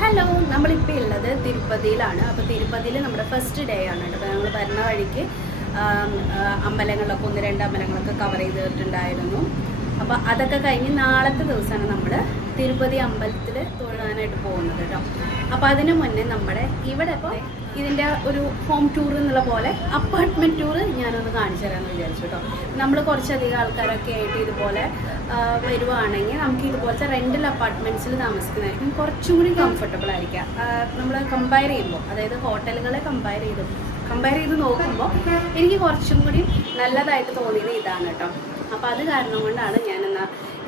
Hello നമ്മളിപ്പോൾ ഉള്ളത് തിരുപ്പതിയിലാണ്. അപ്പോൾ തിരുപ്പതിയിൽ നമ്മുടെ ഫസ്റ്റ് ഡേ ആണ് കേട്ടോ. അപ്പോൾ ഞങ്ങൾ വരുന്ന വഴിക്ക് അമ്പലങ്ങളിലൊക്കെ ഒന്ന് രണ്ട് അമ്പലങ്ങളൊക്കെ കവർ ചെയ്തിട്ടുണ്ടായിരുന്നു. അപ്പോൾ അതൊക്കെ കഴിഞ്ഞ് നാളത്തെ ദിവസമാണ് നമ്മൾ തിരുപ്പതി അമ്പലത്തിൽ തൊഴാനായിട്ട് പോകുന്നത് കേട്ടോ. അപ്പോൾ അതിനു മുന്നേ നമ്മുടെ ഇവിടെ ഇപ്പോൾ ഇതിന്റെ ഒരു ഹോം ടൂർ എന്നുള്ള പോലെ അപ്പാർട്ട്മെന്റ് ടൂർ ഞാനൊന്ന് കാണിച്ചു തരാമെന്ന് വിചാരിച്ചു കേട്ടോ. നമ്മൾ കുറച്ചധികം ആൾക്കാരൊക്കെ ആയിട്ട് ഇതുപോലെ വരുവാണെങ്കിൽ നമുക്ക് ഇതുപോലത്തെ റെന്റൽ അപ്പാർട്ട്മെന്റ്സിൽ താമസിക്കുന്നതായിരിക്കും. കുറച്ചും കൂടി കംഫർട്ടബിൾ ആയിരിക്കാം. നമ്മൾ കമ്പയർ ചെയ്യുമ്പോൾ അതായത് ഹോട്ടലുകളെ കമ്പയർ ചെയ്ത് കമ്പയർ ചെയ്ത് നോക്കുമ്പോൾ എനിക്ക് കുറച്ചും കൂടി നല്ലതായിട്ട് തോന്നിയത് ഇതാണ് കേട്ടോ. അപ്പോൾ അത് കാരണം കൊണ്ടാണ് ഞാനെന്നാ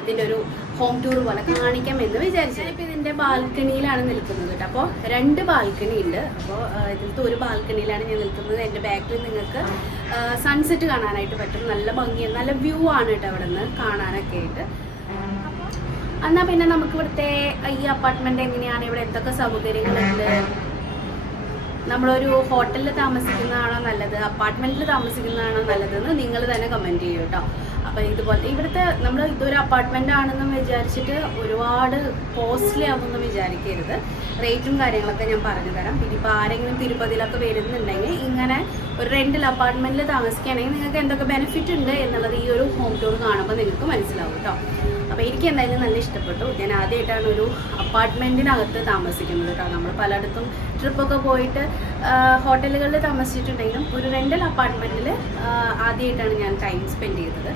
ഇതിന്റെ ഒരു ഹോം ടൂർ പോലെ കാണിക്കാം എന്ന് വിചാരിച്ചു. ഞാനിപ്പോൾ ഇതിന്റെ ബാൽക്കണിയിലാണ് നിൽക്കുന്നത് കേട്ടോ. അപ്പോൾ രണ്ട് ബാൽക്കണി ഉണ്ട്. അപ്പോൾ ഇതിലത്തെ ഒരു ബാൽക്കണിയിലാണ് ഞാൻ നിൽക്കുന്നത്. എന്റെ ബാക്കിൽ നിങ്ങൾക്ക് സൺസെറ്റ് കാണാനായിട്ട് പറ്റും. നല്ല ഭംഗിയാണ് നല്ല വ്യൂ ആണ് കേട്ടോ അവിടെ നിന്ന് കാണാനൊക്കെ ആയിട്ട്. എന്നാൽ പിന്നെ നമുക്ക് ഇവിടുത്തെ ഈ അപ്പാർട്ട്മെന്റ് എങ്ങനെയാണ്? ഇവിടെ എന്തൊക്കെ സൗകര്യങ്ങളുണ്ട്? നമ്മളൊരു ഹോട്ടലിൽ താമസിക്കുന്നതാണോ നല്ലത്? അപ്പാർട്ട്മെന്റിൽ താമസിക്കുന്നതാണോ നല്ലതെന്ന് നിങ്ങൾ തന്നെ കമന്റ് ചെയ്യൂ കേട്ടോ. അപ്പം ഇതുപോലെ ഇവിടുത്തെ നമ്മൾ ഇതൊരു അപ്പാർട്ട്മെന്റ് ആണെന്ന് വിചാരിച്ചിട്ട് ഒരുപാട് കോസ്റ്റ്ലി ആവുമെന്ന് വിചാരിക്കരുത്. റേറ്റും കാര്യങ്ങളൊക്കെ ഞാൻ പറഞ്ഞു തരാം. പിന്നെ ഇപ്പോൾ ആരെങ്കിലും തിരുപ്പതിയിലൊക്കെ വരുന്നുണ്ടെങ്കിൽ ഇങ്ങനെ ഒരു റെന്റിൽ അപ്പാർട്ട്മെന്റിൽ താമസിക്കുകയാണെങ്കിൽ നിങ്ങൾക്ക് എന്തൊക്കെ ബെനിഫിറ്റ് ഉണ്ട് എന്നുള്ളത് ഈ ഒരു ഹോം ടൂർ കാണുമ്പോൾ നിങ്ങൾക്ക് മനസ്സിലാവും കേട്ടോ അപ്പോൾ എനിക്ക് എന്തായാലും നല്ല ഇഷ്ടപ്പെട്ടു. ഞാൻ ആദ്യമായിട്ടാണ് ഒരു അപ്പാർട്ട്മെന്റിനകത്ത് താമസിക്കുന്നത് കേട്ടോ. നമ്മൾ പലയിടത്തും ട്രിപ്പൊക്കെ പോയിട്ട് ഹോട്ടലുകളിൽ താമസിച്ചിട്ടുണ്ടെങ്കിലും ഒരു റെന്റൽ അപ്പാർട്ട്മെന്റിൽ ആദ്യമായിട്ടാണ് ഞാൻ ടൈം സ്പെൻഡ് ചെയ്തത്.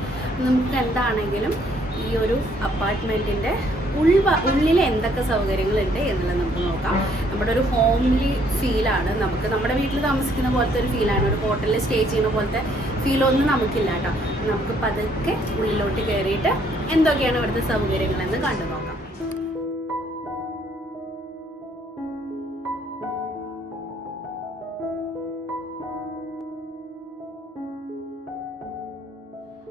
നമുക്ക് എന്താണെങ്കിലും ഈ ഒരു അപ്പാർട്ട്മെന്റിന്റെ ഉൾവ ഉള്ളിൽ എന്തൊക്കെ സൗകര്യങ്ങളുണ്ട് എന്നുള്ളത് നമുക്ക് നോക്കാം. നമ്മുടെ ഒരു ഹോംലി ഫീലാണ് നമുക്ക് നമ്മുടെ വീട്ടിൽ താമസിക്കുന്ന പോലത്തെ ഒരു ഫീലാണ് ഒരു ഹോട്ടലിൽ സ്റ്റേ ചെയ്യുന്ന പോലത്തെ ഫീലൊന്നും നമുക്കില്ല കേട്ടോ. നമുക്ക് പതുക്കെ ഉള്ളിലോട്ട് കയറിയിട്ട് എന്തൊക്കെയാണ് ഇവിടുത്തെ സൗകര്യങ്ങളെന്ന് കണ്ടു നോക്കാം.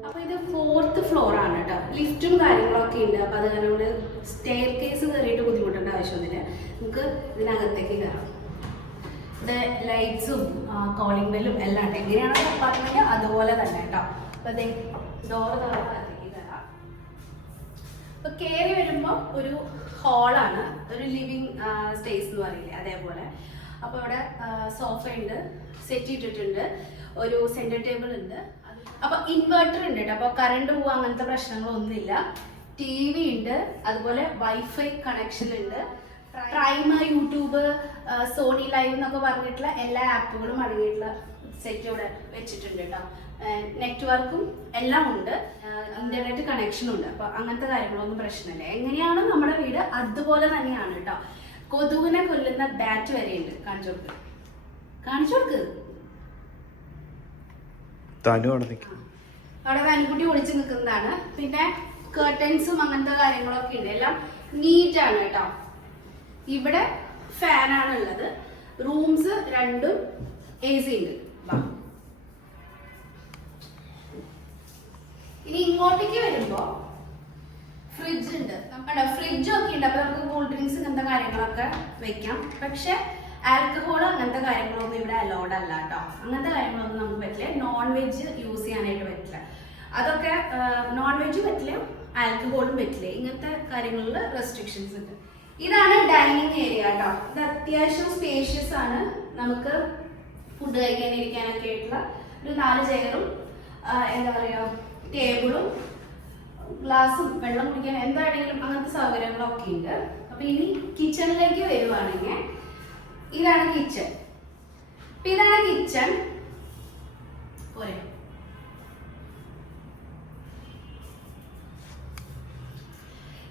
അപ്പൊ ഇത് ഫോർത്ത് ഫ്ലോർ ആണ് കേട്ടോ. ലിഫ്റ്റും കാര്യങ്ങളൊക്കെ ഉണ്ട്. അപ്പൊ അത് കാരണം സ്റ്റെയർ കേസ് കയറിയിട്ട് ബുദ്ധിമുട്ടേണ്ട ആവശ്യമൊന്നുമില്ല. നമുക്ക് ഇതിനകത്തേക്ക് കയറാം ഇത് ലൈറ്റ്സും കോളിംഗ് ബെല്ലും എല്ലാം ഉണ്ട്. എങ്ങനെയാണ് അപ്പാർട്ട്മെന്റ് അതുപോലെ തന്നെ കേട്ടോ. അപ്പൊ ഡോർ തുറന്നകത്തേക്ക് കയറാം അപ്പൊ കയറി വരുമ്പോൾ ഒരു ഹാളാണ് ഒരു ലിവിങ് സ്പേസ് എന്ന് പറയില്ലേ അതേപോലെ. അപ്പോൾ ഇവിടെ സോഫ ഉണ്ട് സെറ്റ് ഇട്ടിട്ടുണ്ട് ഒരു സെന്റർ ടേബിൾ ഉണ്ട്. അപ്പൊ ഇൻവെർട്ടർ ഉണ്ട് കേട്ടോ. അപ്പൊ കറണ്ട് പോവാ അങ്ങനത്തെ പ്രശ്നങ്ങളൊന്നുമില്ല. ടി വി ഉണ്ട് അതുപോലെ വൈഫൈ കണക്ഷൻ ഉണ്ട്. പ്രൈമ യൂട്യൂബ് സോണി ലൈവ് എന്നൊക്കെ പറഞ്ഞിട്ടുള്ള എല്ലാ ആപ്പുകളും അടങ്ങിയിട്ടുള്ള സെറ്റ് ഇവിടെ വെച്ചിട്ടുണ്ട് കേട്ടോ. നെറ്റ്വർക്കും എല്ലാം ഉണ്ട്. ഇന്റർനെറ്റ് കണക്ഷനും ഉണ്ട്. അപ്പൊ അങ്ങനത്തെ കാര്യങ്ങളൊന്നും പ്രശ്നമില്ല. എങ്ങനെയാണ് നമ്മുടെ വീട് അതുപോലെ തന്നെയാണ് കേട്ടോ. കൊതുകിനെ കൊല്ലുന്ന ബാറ്റ് വരെ ഉണ്ട് കാണിച്ചു കൊടുക്ക്. കാണിച്ചു കൊടുക്ക്. അവിടെ കനിക്കുട്ടി ഒളിച്ചു നിൽക്കുന്നതാണ് പിന്നെ കേർട്ടൻസും അങ്ങനത്തെ കാര്യങ്ങളൊക്കെ ഉണ്ട്. എല്ലാം നീറ്റാണ് ആണ് കേട്ടോ. ഇവിടെ ഫാനാണ് ഉള്ളത് റൂംസ് രണ്ടും എ സി ഉണ്ട്. ഇങ്ങോട്ടേക്ക് വരുമ്പോ ഫ്രിഡ്ജ് ഉണ്ട്. കണ്ടോ? ഫ്രിഡ്ജ് ഒക്കെ ഉണ്ട്. അപ്പൊ നമുക്ക് കൂൾ ഡ്രിങ്ക്സ് ഇങ്ങനത്തെ കാര്യങ്ങളൊക്കെ വെക്കാം. പക്ഷെ ആൽക്കഹോൾ അങ്ങനത്തെ കാര്യങ്ങളൊന്നും ഇവിടെ അലൗഡ് അല്ല കേട്ടോ. അങ്ങനത്തെ കാര്യങ്ങളൊന്നും നമുക്ക് പറ്റില്ല. നോൺ വെജ് യൂസ് ചെയ്യാനായിട്ട് പറ്റില്ല. അതൊക്കെ നോൺ വെജ് പറ്റില്ല ആൽക്കഹോളും പറ്റില്ല. ഇങ്ങനത്തെ കാര്യങ്ങളിൽ റെസ്ട്രിക്ഷൻസ് ഉണ്ട്. ഇതാണ് ഡൈനിങ് ഏരിയ കേട്ടോ. ഇത് അത്യാവശ്യം സ്പേഷ്യസ് ആണ്. നമുക്ക് ഫുഡ് കഴിക്കാൻ ഇരിക്കാനൊക്കെ ആയിട്ടുള്ള ഒരു നാല് ചെയറും എന്താ പറയുക ടേബിളും ഗ്ലാസും വെള്ളം കുടിക്കാൻ എന്താണെങ്കിലും അങ്ങനത്തെ സൗകര്യങ്ങളൊക്കെ ഉണ്ട്. അപ്പൊ ഇനി കിച്ചണിലേക്ക് വരുവാണെങ്കിൽ ഇതാണ് കിച്ചൺ. ഇതാണ് കിച്ചൺ. പോരെ.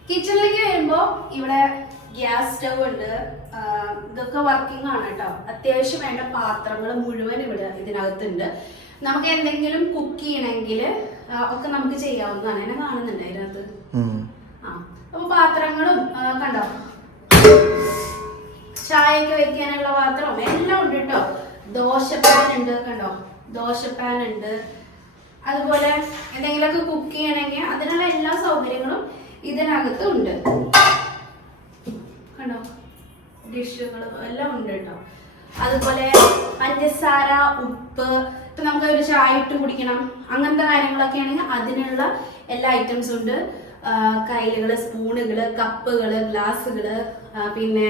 കിച്ചണിലേക്ക് വരുമ്പോ ഇവിടെ ഗ്യാസ് സ്റ്റവ് ഉണ്ട്. ഇതൊക്കെ വർക്കിംഗ് ആണ് കേട്ടോ. അത്യാവശ്യം വേണ്ട പാത്രങ്ങൾ മുഴുവൻ ഇവിടെ ഇതിനകത്തുണ്ട്. നമുക്ക് എന്തെങ്കിലും കുക്ക് ചെയ്യണമെങ്കിൽ ഒക്കെ നമുക്ക് ചെയ്യാവുന്നതാണ്. എന്നെ കാണുന്നുണ്ട് അതിനകത്ത് ആ അപ്പൊ പാത്രങ്ങളും കണ്ടോ? ചായയൊക്കെ വെക്കാനുള്ള പാത്രം എല്ലാം ഉണ്ട് കേട്ടോ. ദോശപ്പാൻ ഉണ്ട് കണ്ടോ? ദോശപ്പാൻ ഉണ്ട് അതുപോലെ എന്തെങ്കിലുമൊക്കെ കുക്ക് ചെയ്യണമെങ്കിൽ അതിനുള്ള എല്ലാ സൗകര്യങ്ങളും ഇതിനകത്ത് ഉണ്ട്. കണ്ടോ? ഡിഷുകളും എല്ലാം ഉണ്ട് കേട്ടോ. അതുപോലെ പഞ്ചസാര ഉപ്പ് ഇപ്പൊ നമുക്ക് ഒരു ചായ ഇട്ട് കുടിക്കണം. അങ്ങനത്തെ കാര്യങ്ങളൊക്കെ ആണെങ്കിൽ അതിനുള്ള എല്ലാ ഐറ്റംസും ഉണ്ട്. കയ്യിലുകൾ സ്പൂണുകൾ കപ്പുകൾ ഗ്ലാസ്സുകൾ പിന്നെ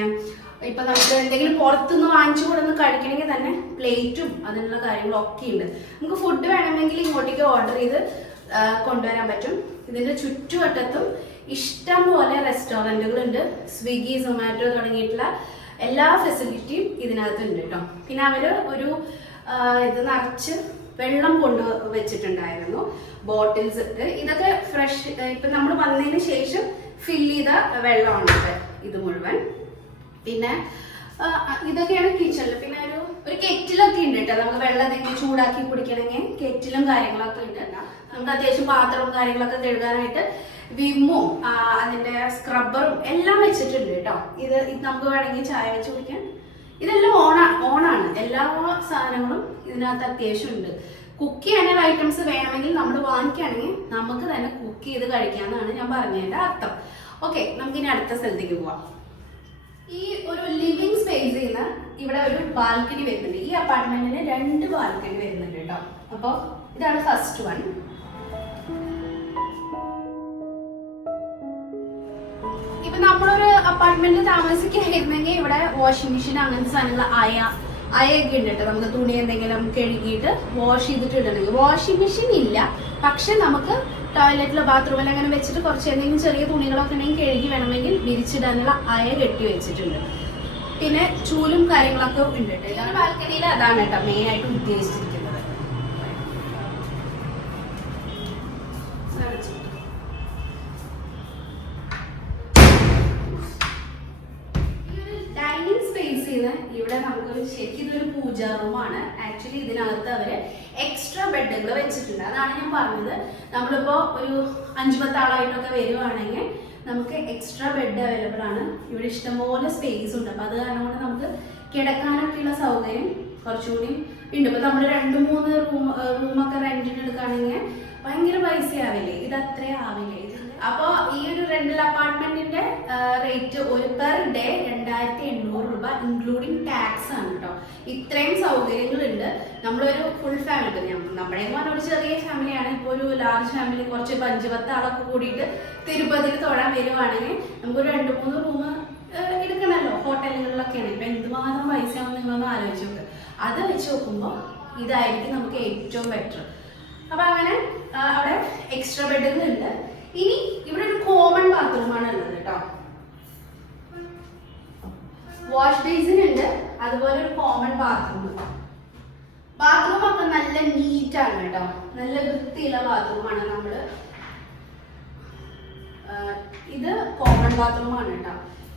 ഇപ്പൊ നമുക്ക് എന്തെങ്കിലും പുറത്തുനിന്ന് വാങ്ങിച്ചു കൊടുന്ന് കഴിക്കണമെങ്കിൽ തന്നെ പ്ലേറ്റും അതിനുള്ള കാര്യങ്ങളും ഒക്കെ ഉണ്ട്. നമുക്ക് ഫുഡ് വേണമെങ്കിൽ ഇങ്ങോട്ടേക്ക് ഓർഡർ ചെയ്ത് കൊണ്ടുവരാൻ പറ്റും. ഇതിന്റെ ചുറ്റുവട്ടത്തും ഇഷ്ടം പോലെ റെസ്റ്റോറന്റുകൾ ഉണ്ട് സ്വിഗ്ഗി സൊമാറ്റോ തുടങ്ങിയിട്ടുള്ള എല്ലാ ഫെസിലിറ്റിയും ഇതിനകത്തുണ്ട് കേട്ടോ പിന്നെ അവർ ഒരു ഇത് നിറച്ച് വെള്ളം കൊണ്ട് വെച്ചിട്ടുണ്ടായിരുന്നു. ബോട്ടിൽസ് ഇട്ട്. ഇതൊക്കെ ഫ്രഷ് ഇപ്പൊ നമ്മൾ വന്നതിന് ശേഷം ഫിൽ ചെയ്ത വെള്ളമാണ് ഇത് മുഴുവൻ. പിന്നെ ഇതൊക്കെയാണ് കിച്ചണിൽ പിന്നെ ഒരു ഒരു കെറ്റിലൊക്കെ ഉണ്ട് കേട്ടോ നമുക്ക് വെള്ളം എന്തെങ്കിലും ചൂടാക്കി കുടിക്കണമെങ്കിൽ കെറ്റിലും കാര്യങ്ങളൊക്കെ ഉണ്ട് നമുക്ക് അത്യാവശ്യം പാത്രവും കാര്യങ്ങളൊക്കെ കഴുകാനായിട്ട് വിമ്മും അതിന്റെ സ്ക്രബ്ബറും എല്ലാം വെച്ചിട്ടുണ്ട് കേട്ടോ. ഇത് നമുക്ക് വേണമെങ്കിൽ ചായ വെച്ച് കുടിക്കാൻ ഇതെല്ലാം ഓണാ ഓണാണ് എല്ലാ സാധനങ്ങളും ഇതിനകത്ത് അത്യാവശ്യം ഉണ്ട്. കുക്ക് ചെയ്യാനുള്ള ഐറ്റംസ് വേണമെങ്കിൽ നമ്മൾ വാങ്ങിക്കുകയാണെങ്കിൽ നമുക്ക് തന്നെ കുക്ക് ചെയ്ത് കഴിക്കാമെന്നാണ് ഞാൻ പറഞ്ഞതിന്റെ അർത്ഥം. ഓക്കെ നമുക്ക് ഇനി അടുത്ത സ്ഥലത്തേക്ക് പോവാം. ഈ ഒരു ലിവിങ് സ്പേസിൽ നിന്ന് ഇവിടെ ഒരു ബാൽക്കണി വരുന്നുണ്ട്. ഈ അപ്പാർട്ട്മെന്റിന് രണ്ട് ബാൽക്കണി വരുന്നുണ്ട് കേട്ടോ. അപ്പോൾ ഇതാണ് ഫസ്റ്റ് വൺ അപ്പാർട്ട്മെന്റിൽ താമസിക്കായിരുന്നെങ്കിൽ ഇവിടെ വാഷിംഗ് മെഷീൻ അങ്ങനത്തെ സാധനങ്ങൾ അയ അയൊക്കെ ഉണ്ട് നമുക്ക് തുണി എന്തെങ്കിലും കഴുകിയിട്ട് വാഷ് ചെയ്തിട്ട് ഇടണമെങ്കിൽ വാഷിംഗ് മെഷീൻ ഇല്ല. പക്ഷെ നമുക്ക് ടോയ്ലറ്റിലോ ബാത്റൂമിലോ അങ്ങനെ വെച്ചിട്ട് കുറച്ച് എന്തെങ്കിലും ചെറിയ തുണികളൊക്കെ ഉണ്ടെങ്കിൽ കഴുകി വേണമെങ്കിൽ വിരിച്ചിടാനുള്ള അയ കെട്ടി വെച്ചിട്ടുണ്ട്. പിന്നെ ചൂലും കാര്യങ്ങളൊക്കെ ഉണ്ട്. കേട്ടോ ബാൽക്കണിയിൽ അതാണ് കേട്ടോ മെയിൻ ആയിട്ട് നമുക്കൊരു ശരിക്കും ഇതൊരു പൂജാ റൂമാണ് ആക്ച്വലി ഇതിനകത്ത് അവർ എക്സ്ട്രാ ബെഡുകൾ വെച്ചിട്ടുണ്ട്. അതാണ് ഞാൻ പറഞ്ഞത്. നമ്മളിപ്പോ ഒരു അഞ്ചു പത്ത് ആളായിട്ടൊക്കെ വരുവാണെങ്കിൽ നമുക്ക് എക്സ്ട്രാ ബെഡ് അവൈലബിൾ ആണ്. ഇവിടെ ഇഷ്ടംപോലെ സ്പേസ് ഉണ്ട്. അപ്പൊ അത് കാരണം കൊണ്ട് നമുക്ക് കിടക്കാനൊക്കെയുള്ള സൗകര്യം കുറച്ചുകൂടി ഉണ്ട്. ഇപ്പൊ നമ്മൾ രണ്ട് മൂന്ന് റൂം റൂമൊക്കെ റെന്റിന് എടുക്കുകയാണെങ്കിൽ ഭയങ്കര പൈസ ആവില്ലേ ഇത് അത്രേ ആവില്ലേ? ഇത് അപ്പോ ഈ ഒരു റെന്റൽ അപ്പാർട്ട്മെന്റിന്റെ റേറ്റ് ഒരു പെർ ഡേ രണ്ടായിരത്തി എണ്ണൂറ് രൂപ ഇൻക്ലൂഡിങ് ടാക്സ് ആണ് കേട്ടോ ഇത്രയും സൗകര്യങ്ങളുണ്ട്. നമ്മളൊരു ഫുൾ ഫാമിലി നമ്മുടെ പറഞ്ഞ ഒരു ചെറിയ ഫാമിലിയാണ് ഇപ്പോൾ ഒരു ലാർജ് ഫാമിലി കുറച്ച് ഇപ്പൊ അഞ്ച് പത്ത് ആളൊക്കെ കൂടിയിട്ട് തിരുപ്പതിയിൽ തൊഴാൻ വരുവാണെങ്കിൽ നമുക്കൊരു രണ്ട് മൂന്ന് റൂം എടുക്കണമല്ലോ ഹോട്ടലുകളിലൊക്കെയാണ്. ഇപ്പൊ എന്തുമാത്രം പൈസ ആവും നിങ്ങളൊന്ന് ആലോചിച്ച് അത് വെച്ച് നോക്കുമ്പോൾ ഇതായിരിക്കും നമുക്ക് ഏറ്റവും ബെറ്റർ അപ്പൊ അങ്ങനെ അവിടെ എക്സ്ട്രാ ബെഡുകൾ ഉണ്ട് ഇനി ഇവിടെ ഒരു കോമൺ ബാത്റൂമാണ് ഉള്ളത് കേട്ടോ വാഷ് ബേസിൻ ഉണ്ട്. അതുപോലെ ഒരു കോമൺ ബാത്റൂം ബാത്റൂം ഒക്കെ നല്ല നീറ്റ് ആണ് കേട്ടോ നല്ല വൃത്തിയുള്ള ബാത്റൂമാണ് നമ്മൾ. ആ, ഇത് കോമൺ ബാത്റൂം ആണ് കേട്ടോ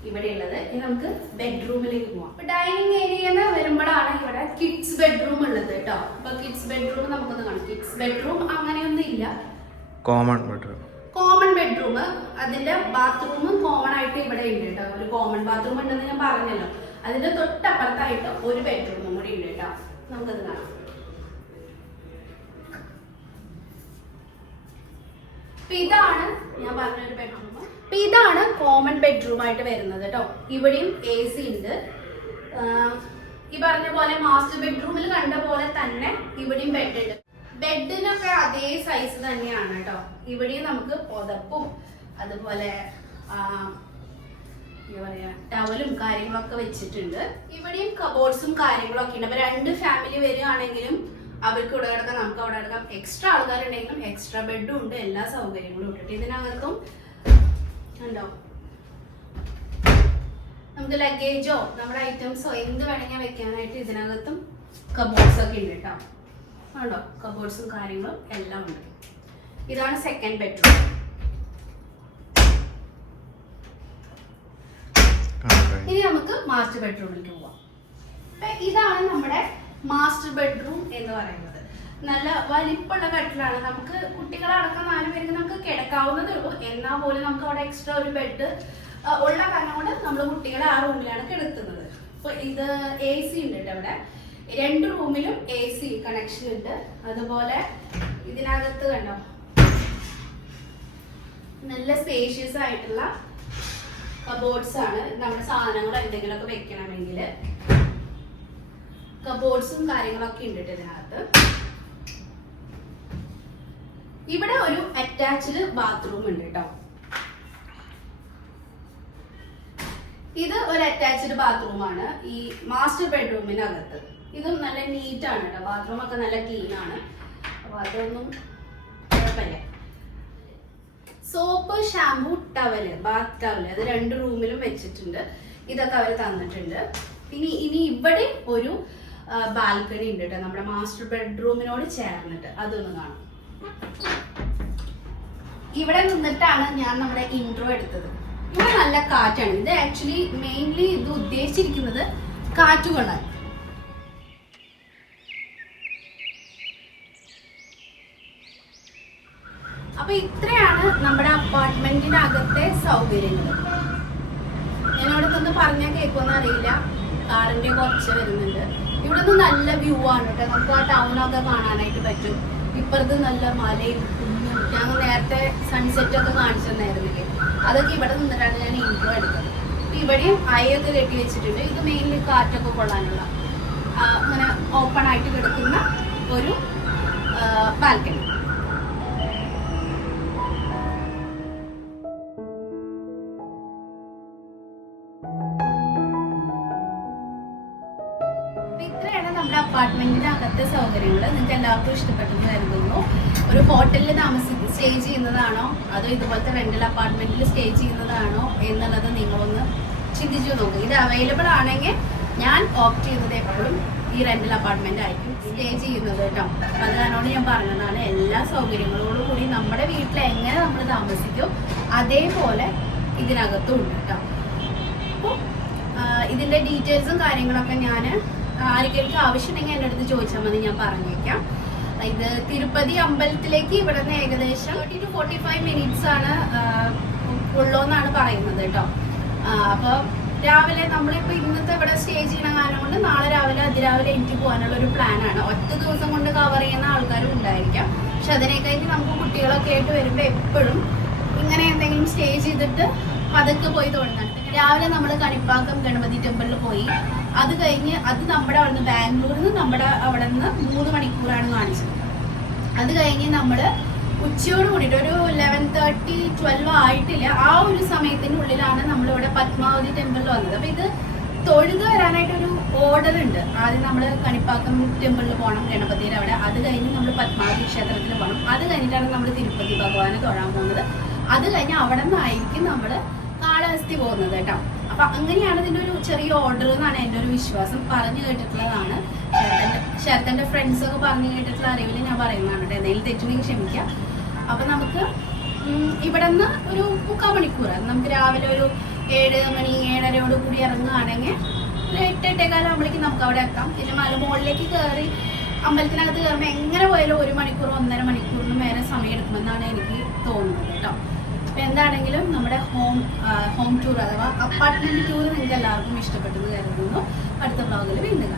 ഇവിടെ ഉള്ളത്. ഇനി നമുക്ക് ബെഡ്റൂമിലേക്ക് പോവാം. ഡൈനിങ് ഏരിയ വരുമ്പോഴാണ് ഇവിടെ കിഡ്സ് ബെഡ്റൂം ഉള്ളത് കേട്ടോ അപ്പൊ കിഡ്സ് ബെഡ്റൂം നമുക്കൊന്ന് കാണാം. കിഡ്സ് ബെഡ്റൂം അങ്ങനെയൊന്നും ഇല്ല കോമൺ ബെഡ്റൂം ബെഡ്റൂം അതിന്റെ ബാത്റൂമും കോമൺ ആയിട്ട് ഇവിടെ ഉണ്ട് കേട്ടോ. ഒരു കോമൺ ബാത്റൂം ഉണ്ടെന്ന് ഞാൻ പറഞ്ഞല്ലോ. അതിന്റെ തൊട്ടപ്പുറത്തായിട്ട് ഒരു ബെഡ്റൂമും കൂടി ഉണ്ട് കേട്ടോ. നമുക്കത് കാണാം. ഇതാണ് ഞാൻ പറഞ്ഞൊരു ബെഡ്റൂം അപ്പൊ ഇതാണ് കോമൺ ബെഡ്റൂം ആയിട്ട് വരുന്നത് കേട്ടോ. ഇവിടെയും എ സി ഉണ്ട് ഈ പറഞ്ഞ പോലെ മാസ്റ്റർ ബെഡ്റൂമിൽ കണ്ട പോലെ തന്നെ ഇവിടെയും ബെഡ് ഉണ്ട്. ബെഡിനൊക്കെ അതേ സൈസ് തന്നെയാണ് കേട്ടോ. ഇവിടെയും നമുക്ക് പുതപ്പും അതുപോലെ പറയാ ടവലും കാര്യങ്ങളൊക്കെ വെച്ചിട്ടുണ്ട്. ഇവിടെയും കബോർഡ്സും കാര്യങ്ങളൊക്കെ ഉണ്ട്. അപ്പൊ രണ്ട് ഫാമിലി വരികയാണെങ്കിലും അവർക്ക് ഇവിടെ കിടക്കാം നമുക്ക് അവിടെ കിടക്കാം. എക്സ്ട്രാ ആൾക്കാരുണ്ടെങ്കിലും എക്സ്ട്രാ ബെഡും ഉണ്ട് എല്ലാ സൗകര്യങ്ങളും ഉണ്ട്. ഇതിനകത്തും ഉണ്ടോ നമുക്ക് ലഗേജോ നമ്മുടെ ഐറ്റംസോ എന്ത് വേണമെങ്കിൽ വെക്കാനായിട്ട് ഇതിനകത്തും കബോർഡ്സ് ഒക്കെ ഉണ്ട് കേട്ടോ ഉണ്ടോ കബോർഡ്സും കാര്യങ്ങളും എല്ലാം ഉണ്ട്. ഇതാണ് സെക്കൻഡ് ബെഡ്റൂം ഇനി നമുക്ക് മാസ്റ്റർ ബെഡ്റൂമിലേക്ക് പോവാം. ഇതാണ് നമ്മുടെ മാസ്റ്റർ ബെഡ്റൂം എന്ന് പറയുന്നത്. നല്ല വലിപ്പമുള്ള കട്ടിലാണ്. നമുക്ക് കുട്ടികളടക്കം നാല് പേർക്ക് നമുക്ക് കിടക്കാവുന്നതേ ഉള്ളൂ. എന്നാൽ പോലും നമുക്ക് അവിടെ എക്സ്ട്രാ ഒരു ബെഡ് ഉള്ള കാരണം കൊണ്ട് നമ്മൾ കുട്ടികളെ ആ റൂമിലാണ് കിടത്തുന്നത്. അപ്പൊ ഇത് എ സി ഉണ്ട് കേട്ടോ ഇവിടെ. രണ്ട് റൂമിലും എ സി കണക്ഷൻ ഉണ്ട്. അതുപോലെ ഇതിനകത്ത് കണ്ടോ? നല്ല സ്പേഷ്യസ് ആയിട്ടുള്ള കബോർഡ്സ് ആണ്. നമ്മുടെ സാധനങ്ങൾ എന്തെങ്കിലുമൊക്കെ വെക്കണമെങ്കിൽ. കബോർഡ്സും കാര്യങ്ങളൊക്കെ ഉണ്ട് ഇതിനകത്ത്. ഇവിടെ ഒരു അറ്റാച്ച്ഡ് ബാത്റൂം ഉണ്ട് കേട്ടോ. ഇത് ഒരു അറ്റാച്ച്ഡ് ബാത്റൂമാണ് ഈ മാസ്റ്റർ ബെഡ്റൂമിനകത്ത് ഇതും നല്ല നീറ്റ് ആണ് കേട്ടോ ബാത്റൂം ഒക്കെ നല്ല ക്ലീൻ ആണ് അപ്പൊ അതൊന്നും കുഴപ്പമില്ല. Soap shampoo towel bath towel അത് രണ്ട് റൂമിലും വെച്ചിട്ടുണ്ട്. ഇതൊക്കെ അവർ തന്നിട്ടുണ്ട്. ഇനി ഇനി ഇവിടെ ഒരു ബാൽക്കണി ഉണ്ട് കേട്ടോ നമ്മുടെ മാസ്റ്റർ ബെഡ്റൂമിനോട് ചേർന്നിട്ട് അതൊന്ന് കാണാം. ഇവിടെ നിന്നിട്ടാണ് ഞാൻ നമ്മുടെ ഇൻട്രോ എടുത്തത്. ഇവിടെ നല്ല കാറ്റാണ്. ഇത് ആക്ച്വലി മെയിൻലി ഇത് ഉദ്ദേശിച്ചിരിക്കുന്നത് കാറ്റ് അപ്പൊ ഇത്രയാണ് നമ്മുടെ അപ്പാർട്ട്മെന്റിന്റെ അപ്പാർട്ട്മെന്റിനകത്തെ സൗകര്യങ്ങൾ ഞാൻ അവിടെ നിന്ന് പറഞ്ഞാൽ കേൾക്കുമെന്ന് അറിയില്ല. കാറിന്റെ കുറച്ച് വരുന്നുണ്ട്. ഇവിടെ നിന്ന് നല്ല വ്യൂ ആണ് കേട്ടോ. നമുക്ക് ആ ടൗണൊക്കെ കാണാനായിട്ട് പറ്റും. ഇപ്പുറത്ത് നല്ല മലയും കുന്നും ഞാൻ നേരത്തെ സൺസെറ്റ് ഒക്കെ കാണിച്ചു അതൊക്കെ ഇവിടെ നിന്നിട്ടാണ് ഞാൻ ഇൻട്രോ എടുത്തത്. അപ്പൊ ഇവിടെയും അയൊക്കെ കെട്ടി വെച്ചിട്ടുണ്ട്. ഇത് മെയിൻലി കാറ്റൊക്കെ കൊള്ളാനുള്ള അങ്ങനെ ഓപ്പൺ ആയിട്ട് കിടക്കുന്ന ഒരു ബാൽക്കണി നമ്മുടെ അപ്പാർട്ട്മെന്റിന്റെ അകത്തെ സൗകര്യങ്ങൾ നിങ്ങൾക്ക് എല്ലാവർക്കും ഇഷ്ടപ്പെട്ടെന്ന് കരുതുന്നു. ഒരു ഹോട്ടലിൽ താമസി സ്റ്റേ ചെയ്യുന്നതാണോ? അതോ ഇതുപോലത്തെ റെന്റൽ അപ്പാർട്ട്മെന്റിൽ സ്റ്റേ ചെയ്യുന്നതാണോ എന്നുള്ളത് നിങ്ങളൊന്ന് ചിന്തിച്ചു നോക്കുക ഇത് അവൈലബിൾ ആണെങ്കിൽ ഞാൻ ഓപ്റ്റ് ചെയ്യുന്നത് എപ്പോഴും ഈ റെന്റൽ അപ്പാർട്ട്മെന്റ് ആയിരിക്കും. സ്റ്റേ ചെയ്യുന്നത് കേട്ടോ. അത് കാരണമാണ് ഞാൻ പറഞ്ഞതാണ് എല്ലാ സൗകര്യങ്ങളോടും കൂടി നമ്മുടെ വീട്ടിൽ എങ്ങനെ നമ്മൾ താമസിക്കും അതേപോലെ ഇതിനകത്തും ഉണ്ട് കേട്ടോ. അപ്പോൾ ഇതിന്റെ ഡീറ്റെയിൽസും കാര്യങ്ങളൊക്കെ ഞാൻ ആർക്കെങ്കിലും ആവശ്യമുണ്ടെങ്കിൽ എന്റെ അടുത്ത് ചോദിച്ചാൽ മതി ഞാൻ പറഞ്ഞേക്കാം. ഇത് തിരുപ്പതി അമ്പലത്തിലേക്ക് ഇവിടെ നിന്ന് ഏകദേശം thirty to forty five minutes ആണ് ഉള്ളൂന്നാണ് പറയുന്നത് കേട്ടോ. അപ്പോൾ രാവിലെ നമ്മളിപ്പോൾ ഇന്നത്തെ ഇവിടെ സ്റ്റേ ചെയ്യണ കാരണം കൊണ്ട് നാളെ രാവിലെ അതിരാവിലെ എനിക്ക് പോകാനുള്ള ഒരു പ്ലാനാണ് ഒറ്റ ദിവസം കൊണ്ട് കവർ ചെയ്യുന്ന ആൾക്കാരും ഉണ്ടായിരിക്കാം. പക്ഷെ അതിനേക്കായിട്ട് നമുക്ക് കുട്ടികളൊക്കെ ആയിട്ട് വരുമ്പോൾ എപ്പോഴും ഇങ്ങനെ എന്തെങ്കിലും സ്റ്റേ ചെയ്തിട്ട് പതുക്കെ പോയി തുടങ്ങാൻ രാവിലെ നമ്മൾ കണിപ്പാക്കം ഗണപതി ടെമ്പിളിൽ പോയി. അത് കഴിഞ്ഞ് അത് നമ്മുടെ അവിടെ നിന്ന് ബാംഗ്ലൂരിൽ നിന്ന് നമ്മുടെ അവിടെ നിന്ന് മൂന്ന് മണിക്കൂറാണ് കാണിച്ചത്. അത് കഴിഞ്ഞ് നമ്മൾ ഉച്ചയോട് കൂടിയിട്ട് ഒരു ലെവൻ തേർട്ടി ട്വൽവ് ആയിട്ടില്ല. ആ ഒരു സമയത്തിന്റെ ഉള്ളിലാണ് നമ്മളിവിടെ പത്മാവതി ടെമ്പിളിൽ വന്നത്. അപ്പോൾ ഇത് തൊഴുത് വരാനായിട്ട് ഒരു ഓർഡർ ഉണ്ട്. ആദ്യം നമ്മൾ കണിപ്പാക്കം ടെമ്പിളിൽ പോകണം ഗണപതിയുടെ അവിടെ. അത് കഴിഞ്ഞ് നമ്മൾ പത്മാവതി ക്ഷേത്രത്തിൽ പോകണം അത് കഴിഞ്ഞിട്ടാണ് നമ്മൾ തിരുപ്പതി ഭഗവാനെ തൊഴാൻ പോകുന്നത്. അത് കഴിഞ്ഞ് അവിടെ നിന്നായിരിക്കും നമ്മൾ കാളഹസ്തി പോകുന്നത് കേട്ടോ. അപ്പൊ അങ്ങനെയാണ് ഇതിന്റെ ഒരു ചെറിയ ഓർഡർ എന്നാണ് എന്റെ ഒരു വിശ്വാസം. പറഞ്ഞു കേട്ടിട്ടുള്ളതാണ്. ശരത്തന്റെ ഫ്രണ്ട്സ് ഒക്കെ പറഞ്ഞു കേട്ടിട്ടുള്ള അറിവിൽ ഞാൻ പറയുന്നതാണ് കേട്ടോ. എന്തെങ്കിലും തെറ്റുണ്ടെങ്കിൽ ക്ഷമിക്കാം അപ്പൊ നമുക്ക് ഇവിടെ നിന്ന് ഒരു മുക്കാൽ മണിക്കൂർ. നമുക്ക് രാവിലെ ഒരു ഏഴ് മണി ഏഴരയോട് കൂടി ഇറങ്ങുകയാണെങ്കിൽ ഒരു എട്ട് എട്ടേകാലം ആകുമ്പോഴേക്കും നമുക്ക് അവിടെ എത്താം. പിന്നെ മലമുകളിലേക്ക് കയറി അമ്പലത്തിനകത്ത് കയറുമ്പോൾ എങ്ങനെ പോയാലും ഒരു മണിക്കൂർ ഒന്നര മണിക്കൂറിന് മേലെ സമയം എടുക്കുമെന്നാണ് എനിക്ക് തോന്നുന്നത് കേട്ടോ. അപ്പൊ എന്താണെങ്കിലും നമ്മുടെ ഹോം ഹോം ടൂർ അഥവാ അപ്പാർട്ട്മെന്റ് ടൂർ നിങ്ങൾക്ക് എല്ലാവർക്കും ഇഷ്ടപ്പെട്ടത് കരുതുന്നു. അടുത്ത ബ്ലോഗിൽ വീണ്ടും